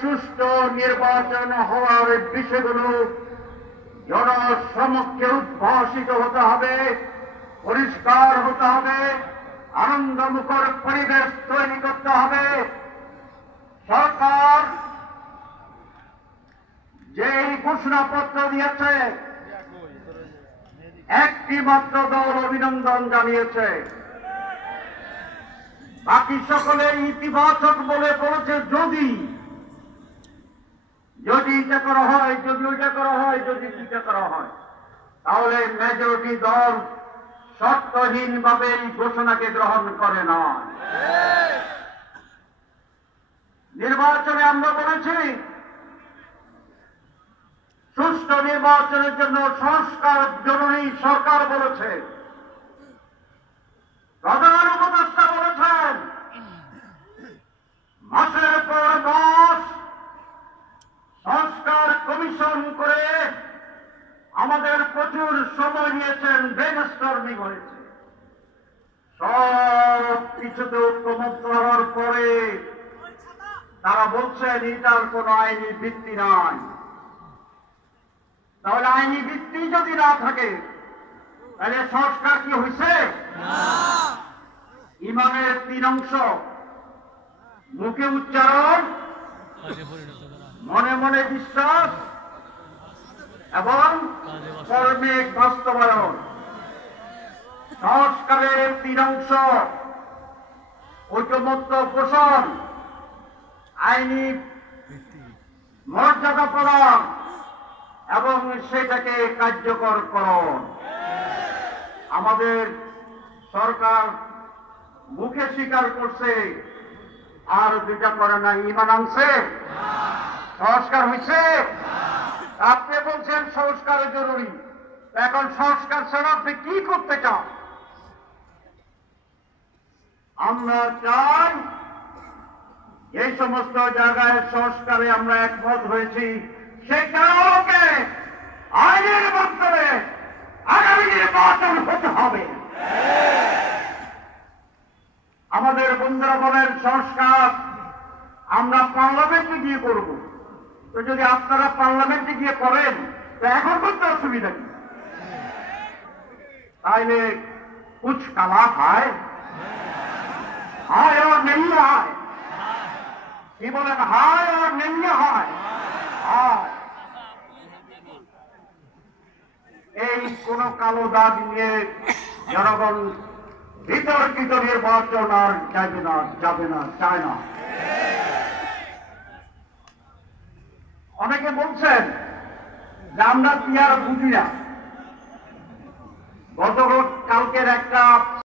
সুষ্ঠু নির্বাচন হওয়ার বিষয়গুলো জনসমক্ষে উদ্ভাসিত হতে হবে, পরিষ্কার হতে হবে, আনন্দমুখর পরিবেশ তৈরি করতে হবে। সরকার যেই ঘোষণাপত্র দিয়েছে, একটি মাত্র দল অভিনন্দন জানিয়েছে, বাকি সকলে ইতিবাচক বলে বলেছে যদি এটা করা হয়, যদি ওইটা করা হয়, যদি এটা করা হয়, তাহলে মেজরিটি দল শর্তহীনভাবে এই ঘোষণাকে গ্রহণ করে না। নির্বাচনে আমরা বলেছি সুষ্ঠু নির্বাচনের জন্য সংস্কার জরুরি। সরকার বলেছে, প্রধান উপদেষ্টা বলেছেন, মাসের পর মাস সংস্কার কমিশন করে আমাদের প্রচুর সময় নিয়েছেন, ব্রেনস্টর্মিং হয়েছে। সব কিছুতে ঐক্যমত্য হওয়ার পরে তারা বলছেন এটার কোন আইনি ভিত্তি নাই। তাহলে আইনি ভিত্তি যদি না থাকে তাহলে সংস্কার কি হয়েছে? ইমানের 3 অংশ, মুখে উচ্চারণ, মনে মনে বিশ্বাস এবং কর্মে বাস্তবায়ন। সংস্কারের 3 অংশ, ঐকমত্য পোষণ, আইনি মর্যাদা প্রদান এবং সেটাকে কার্যকর করণ। আমাদের সরকার মুখে স্বীকার করছে, আর দুইটা করে না। ইমান আনছে, সংস্কার হয়েছে। আপনি বলছেন সংস্কার জরুরি, এখন সংস্কার ছাড়া আপনি কি করতে চান? আমরা চাই এই সমস্ত জায়গায় সংস্কারে আমরা একমত হয়েছি, সেটাকে আইনের মাধ্যমে আগামী নির্বাচন হতে হবে। আমাদের বন্ধুরা বলেন সংস্কার আমরা পার্লামেন্টে গিয়ে করব। তো যদি আপনারা পার্লামেন্টে গিয়ে করেন তো এখন করতে অসুবিধা কি? তাইলে কুছ কালা হয় হায় আর নেই হয়, কি বলেন? হায় আর নেই হয়। এই কোন কালো দাগ নিয়ে জনগণ বিতর্কিত নির্বাচন আর যাবে না, চায় না। অনেকে বলছেন যে আমরা কি আর বুঝি না। গতকালকের একটা